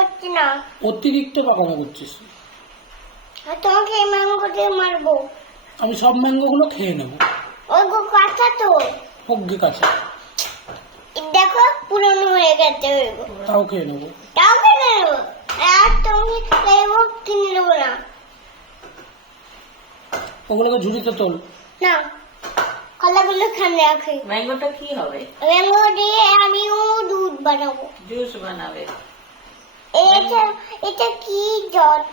করছি না। অতিরিক্ত পাকামো করছিস। আর তোমাকে এই ম্যাঙ্গো দিয়ে মারবো। আমি সব ম্যাঙ্গো গুলো খেয়ে নেবো। ওইগো কাঁচা তো। হোগ্গে কাছে। দেখো পুরনো হয়ে গেছে ওইগো। তাও খেয়ে নেবো। তাও কিনে নেবো। আর তুমি লেবু কিনে নেবো না। ওগুলোকে ঝুড়িতে তোল। না, কলাগুলো খানে রাখি। ম্যাঙ্গোটা কি হবে? ম্যাঙ্গো দিয়ে আমি দুধ বানাবো। জুস বানাবে। এটা কি জট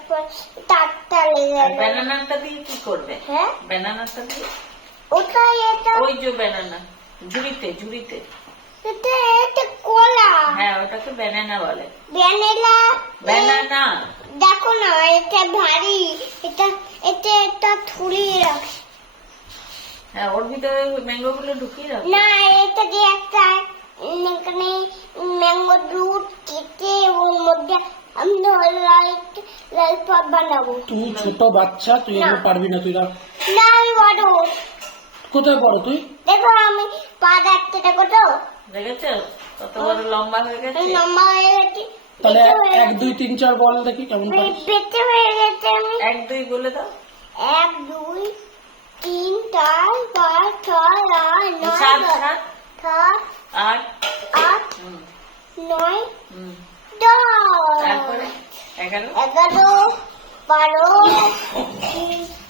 টাটটা লেগে আর ব্যানানাটা দিয়ে কি করবে? হ্যাঁ, ব্যানানাটা দিয়ে ওটা এটা ওই যে ব্যানানা ঝুড়িতে এটা এটা কলা। হ্যাঁ, ওটাকে ব্যানানা বলে। ব্যানানা দেখো না, এটা ভারী। এটা এটা এটা ছুরিয়ে রাখি। হ্যাঁ, ওর ভিতরে ম্যাঙ্গো গুলো ঢুকিয়ে রাখ। না, এটা দিয়ে একটা এখানে ম্যাঙ্গো দুধ কেটে ওর মধ্যে আমি লালপাপ বানাবো। তুই ছোট বাচ্চা, তুই এগুলো পারবি না। তুই না, আমি বড়। কোথায় বড় তুই? দেখো আমি পা দেখতে, দেখো তো দেখেছো কত বড় লম্বা হয়ে গেছে? লম্বা হয়ে গেছে। তাহলে 1 2 3 4 বল দেখি কেমন পারিস। পেটে হয়ে গেছে। আমি 1 2 বলে দাও। 1 2 3 4 5 6 7 9 সাত 10 সাত 8 8 9 10 তারপরে 11 11 12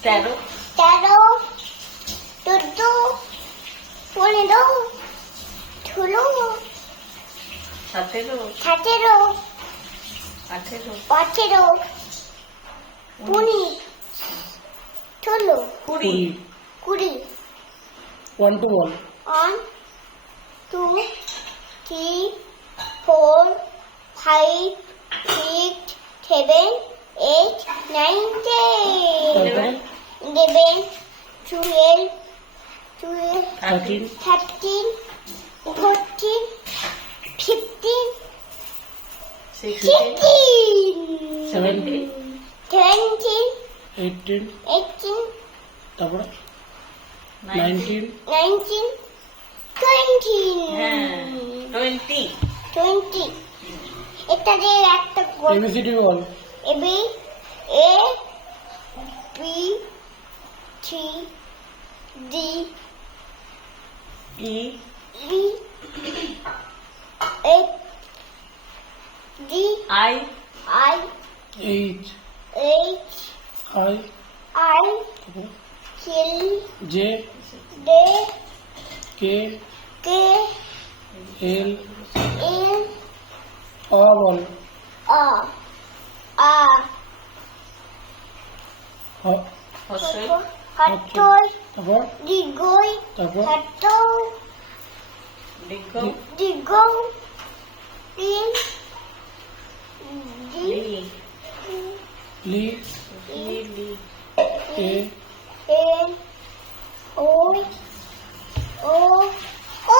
13 13 14 15 16 17 17 18 18 19 16 20 20 1 2 বল। 1 2 3 4 5 6 7 8 9 তারপরে 10 11 12 13 13 14 15 16 16 17 20 18 18 তারপরে 19 19 19 হ্যাঁ 20 20 20 এটা যে একটা ABCD বল। AB A B C D E E F D I I H H I I তারপরে কিউ J ডে K K L L O বল। আ আ হর্ষই হট্টই তারপর দিগই তারপর হট্ট দীর্ঘ দিগ তিন D Li Li Li A এ ও ও ও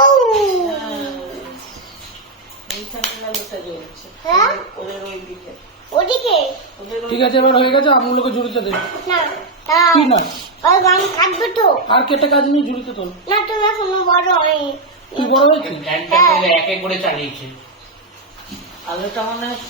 এইখানে লোটা জ্বলছে। হ্যাঁ? ওদের ওই দিকে ওদিকে ওদের ওই ঠিক আছে, এবার হয়ে গেছে। আমগুলোকে ঝুড়িতে দে। না কি না? ওই গান থাকবে তো আর কেটে কাজ নিয়ে ঝুড়িতে তোল। না, তুমি এখনো বড় আমি তুই বড় হয়েছিস? একটা করে এক এক করে চালিয়েছে। আলোটা মনে হয়